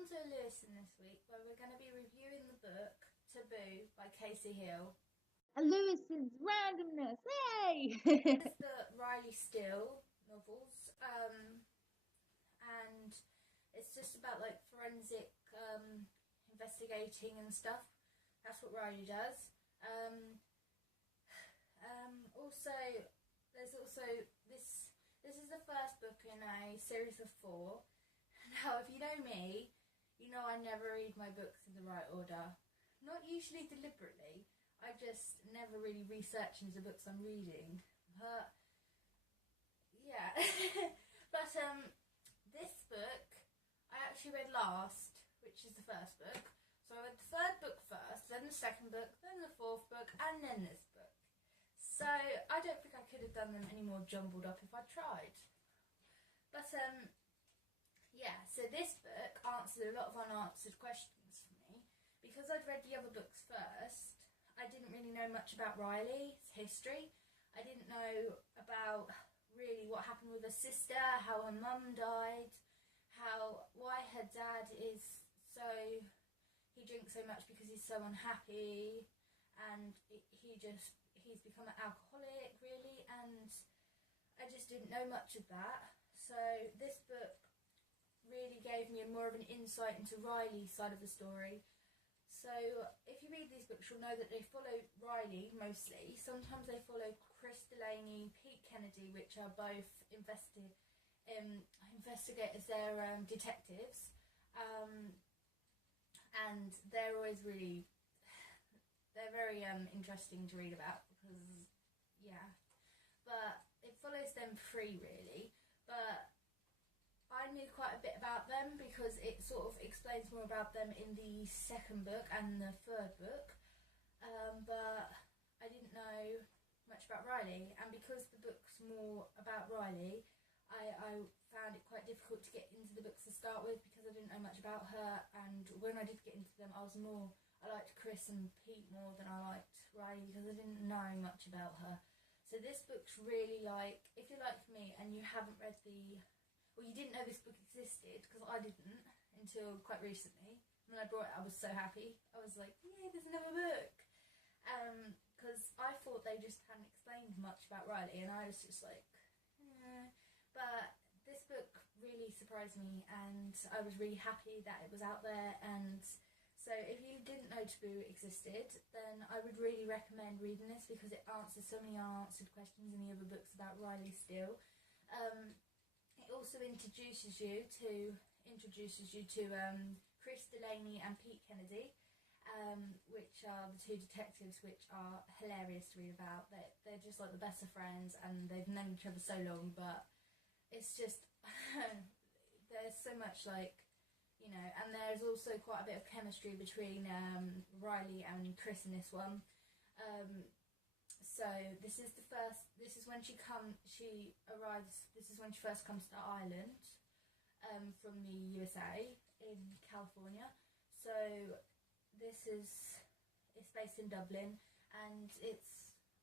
welcome to Lewison this week, where we're going to be reviewing the book Taboo by Casey Hill. Lewison's randomness, hey! It's the Riley Steele novels, and it's just about like forensic investigating and stuff. That's what Riley does. Also, there's also this. This is the first book in a series of 4. Now, if you know me, you know I never read my books in the right order. Not usually deliberately. I just never really research into the books I'm reading. But yeah, but this book I actually read last, which is the first book. So I read the 3rd book first, then the 2nd book, then the 4th book, and then this book. So I don't think I could have done them any more jumbled up if I tried. But yeah, so this book answered a lot of unanswered questions for me. Because I'd read the other books first, I didn't really know much about Riley's history. I didn't know about really what happened with her sister, how her mum died, why her dad is so... he drinks so much because he's so unhappy, and he's become an alcoholic, really, and I just didn't know much of that. So this book really gave me more of an insight into Riley's side of the story. So if you read these books, you'll know that they follow Riley mostly. Sometimes they follow Chris Delaney, Pete Kennedy, which are both investigators. They're detectives, and they're always really... they're very interesting to read about because, yeah. But it follows them 3 really. But I knew quite a bit about them because it sort of explains more about them in the 2nd book and the 3rd book. But I didn't know much about Riley, and because the book's more about Riley, I found it quite difficult to get into the books to start with because I didn't know much about her, and when I did get into them I liked Chris and Pete more than I liked Riley because I didn't know much about her. So this book's really like, if you're like me and you haven't read well, you didn't know this book existed, because I didn't until quite recently. When I brought it, I was so happy. I was like, yay, there's another book. Because I thought they just hadn't explained much about Riley, and I was just like, eh. But this book really surprised me, and I was really happy that it was out there. And so if you didn't know Taboo existed, then I would really recommend reading this because it answers so many unanswered questions in the other books about Riley Steele. It also introduces you to Chris Delaney and Pete Kennedy, which are the 2 detectives, which are hilarious to read about. They're just like the best of friends, and they've known each other so long, but it's just there's so much, like, you know, and there's also quite a bit of chemistry between Riley and Chris in this one. So this is when she arrives, this is when she first comes to Ireland, from the USA, in California. So it's based in Dublin, and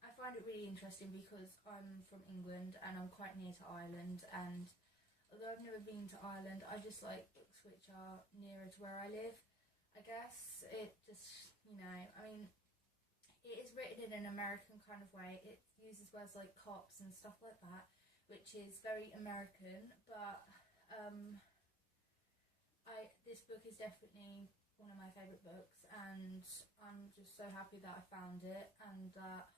I find it really interesting because I'm from England and I'm quite near to Ireland, and although I've never been to Ireland, I just like books which are nearer to where I live, I guess. It just, you know, I mean, it is written in an American kind of way. It uses words like cops and stuff like that, which is very American, but this book is definitely one of my favourite books, and I'm just so happy that I found it, and that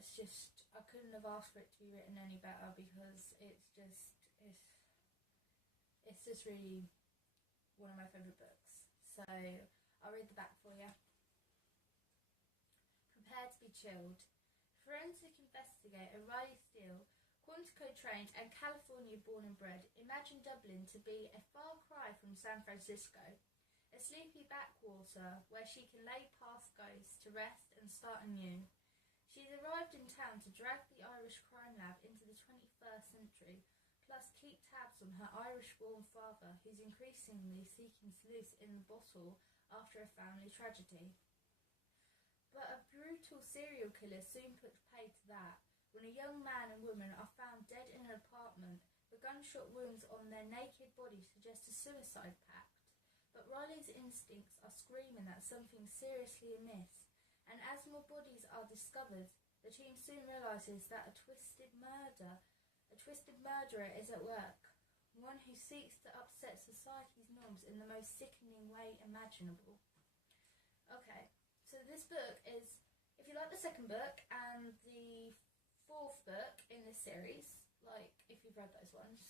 it's just, I couldn't have asked for it to be written any better because it's just really one of my favourite books. So I'll read the back for you. Prepare to be chilled. Forensic investigator Riley Steele, Quantico trained and California born and bred, imagined Dublin to be a far cry from San Francisco, a sleepy backwater where she can lay past ghosts to rest and start anew. She's arrived in town to drag the Irish crime lab into the 21st century, plus keep tabs on her Irish-born father, who's increasingly seeking solace in the bottle after a family tragedy. But a brutal serial killer soon puts pay to that, when a young man and woman are found dead in an apartment The gunshot wounds on their naked bodies suggest a suicide pact, but Riley's instincts are screaming that something's seriously amiss, and as more bodies are discovered, the team soon realises that a twisted murderer is at work, one who seeks to upset society's norms in the most sickening way imaginable. Okay, so this book is, if you like the second book and the fourth book in this series, like if you've read those ones,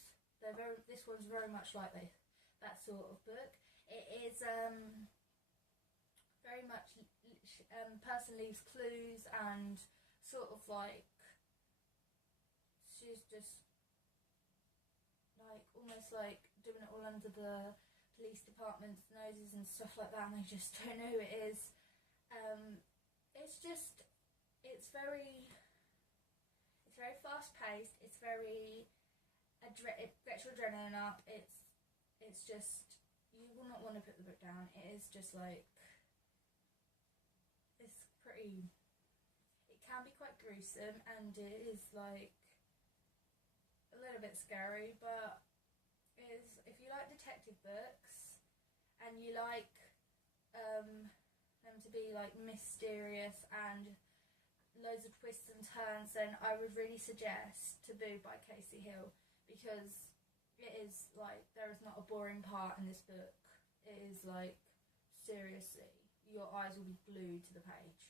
this one's very much like that sort of book. It is very much person leaves clues and sort of like she's just like almost like doing it all under the police department's noses and stuff like that, and they just don't know who it is. It's very fast paced. It gets your adrenaline up. It's just, you will not want to put the book down. It is just like, it's pretty, it can be quite gruesome, and it is like a little bit scary, but if you like detective books and you like them to be like mysterious and loads of twists and turns, then I would really suggest Taboo by Casey Hill, because it is like, there is not a boring part in this book. It is like, seriously, your eyes will be glued to the page.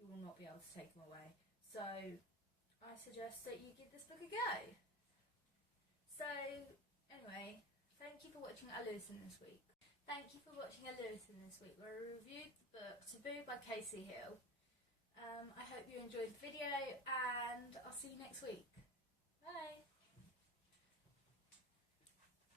You will not be able to take them away. So I suggest that you give this book a go. So anyway, thank you for watching A Lewison this week. Thank you for watching A Lewison this week, where I reviewed the book Taboo by Casey Hill. I hope you enjoyed the video, and I'll see you next week.